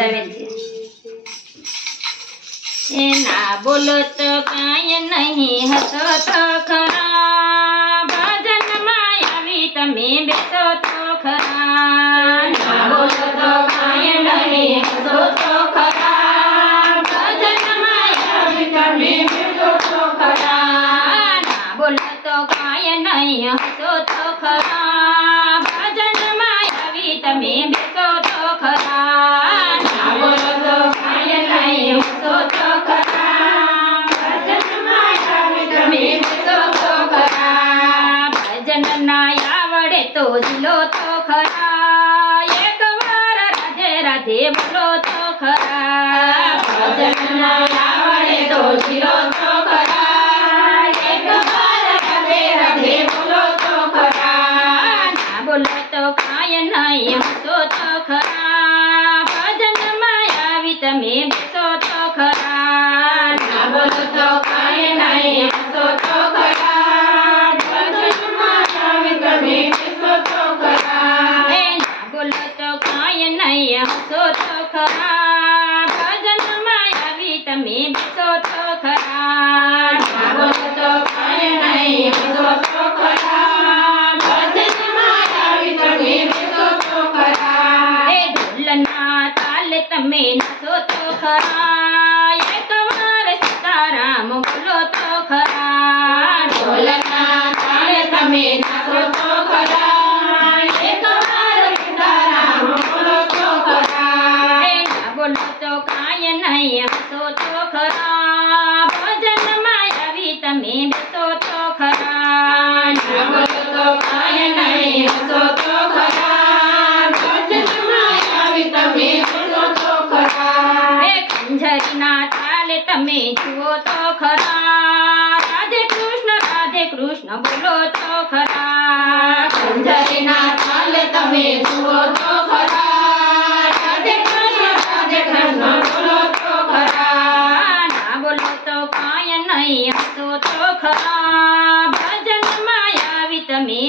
આવે એના બોલો તો કાંઈ નહીં હતો તો ખરા. ભજનમાં આવી તમે બેસો તો ખરા. બોલો તો કાંઈ નહીં હતો તો ખરા. ભજનમાં આવી તમે બેસો તો ખરા. બોલો તો કાંઈ નહીં હસો તો ખરા. ભજનમાં આવી તમે બેસો તો ખરા. ભજન ના આવડે તો જીલો તો ખરા. એક વાર રાધે રાધે બોલો તો ખરા. ભજન ના તો જીલો તો તો ના તો કાંઈ નહીં તો ભજનમાં આવી તમે બેસો તો ખરા. ના બોલો તો કાય નહીં હસો તો ખરા ભજનમાં આવી તમે બેસો તો ખરા એ ના બોલો તો કાંઈ નહીં હસો તો ખરા ભજનમાં આવી તમે બેસો તો ખરા. તો કાંઈ નહીં હસો તો ખરા ભજનમાં આવી તમે બેસો તો ખરા એ ઢોલના તાલે તમે નાચો તો ખરા એકવાર સીતારામ બોલો તો ખરા ઢોલના તાલે તમે નાચો તો ખરા એકવાર સીતારામ બોલો તો ખરા એ ના બોલો તો કાંઈ નહીં હસો તો ખરા ભજનમાં આવી તમે બેસો તો ખરા ના બોલો તો કાંઈ નહીં હસો તો ખરા ભજનમાં આવી તમે બેસો તો ખરા એ ખંજરીના તાલે તમે જુઓ તો ખરા. રાધે કૃષ્ણ રાધે કૃષ્ણ બોલો તો ખરા. ખંજરીના તાલે તમે જુઓ તો ખરા. રાધે કૃષ્ણ રાધે કૃષ્ણ બોલો તો ખરા. ના બોલો તો કાંઈ નહીં તો ખરા. ભજનમાં આવી તમે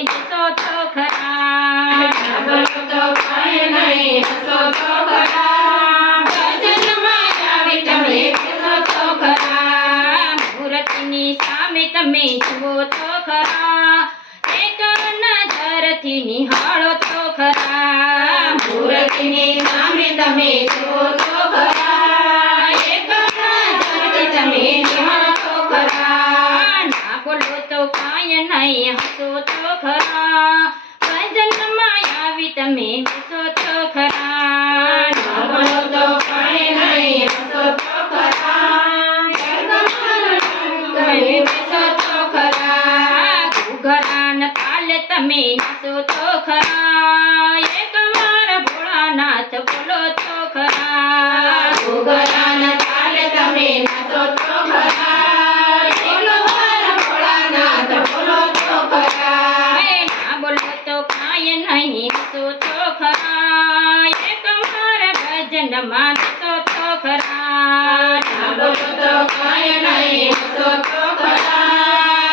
સામે તમે જુઓ તો ખરા. એક નજરથી નિહાળો તો ખરા. મૂર્તિની સામે તમે જુઓ તો ખરા. એક નજરથી તમે તો ખરા. બોલો તો કાંઈ નહીં, હસો તો ખરા. ભજનમાં આવી તમે બેસો તો ખરા ના બોલો તો કાંઈ નહીં હસો તો ખરા તમે બેસો તો ખરા ઘુઘરાના તાલે તમે તો ખરા એકવાર ભોળાનાથ બોલો તો ખરા. તાલે તમે નાચો તો ખરા બોલો તો ખરા. નહીં તો ખરા એકવાર ભજનમાં બેસો તો ખરા ના બોલો તો કાંઈ નહીં હસો તો ખરા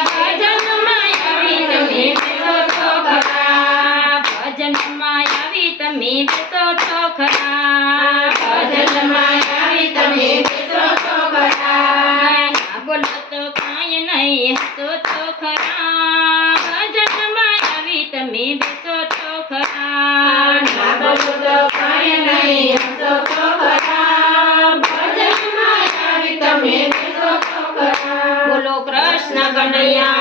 ભજનમાં આવી તમે બેસો તો ખરા ભજનમાં આવી તમે બેસો તો ખરા ભજનમાં આવી તમે બેસો તો ખરા ના બોલો તો કાંઈ નહીં હસો તો ખરા ભજનમાં આવી તમે બેસો તો ખરા ના બોલો તો કાંઈ નહીં હસો તો ખરા ભજનમાં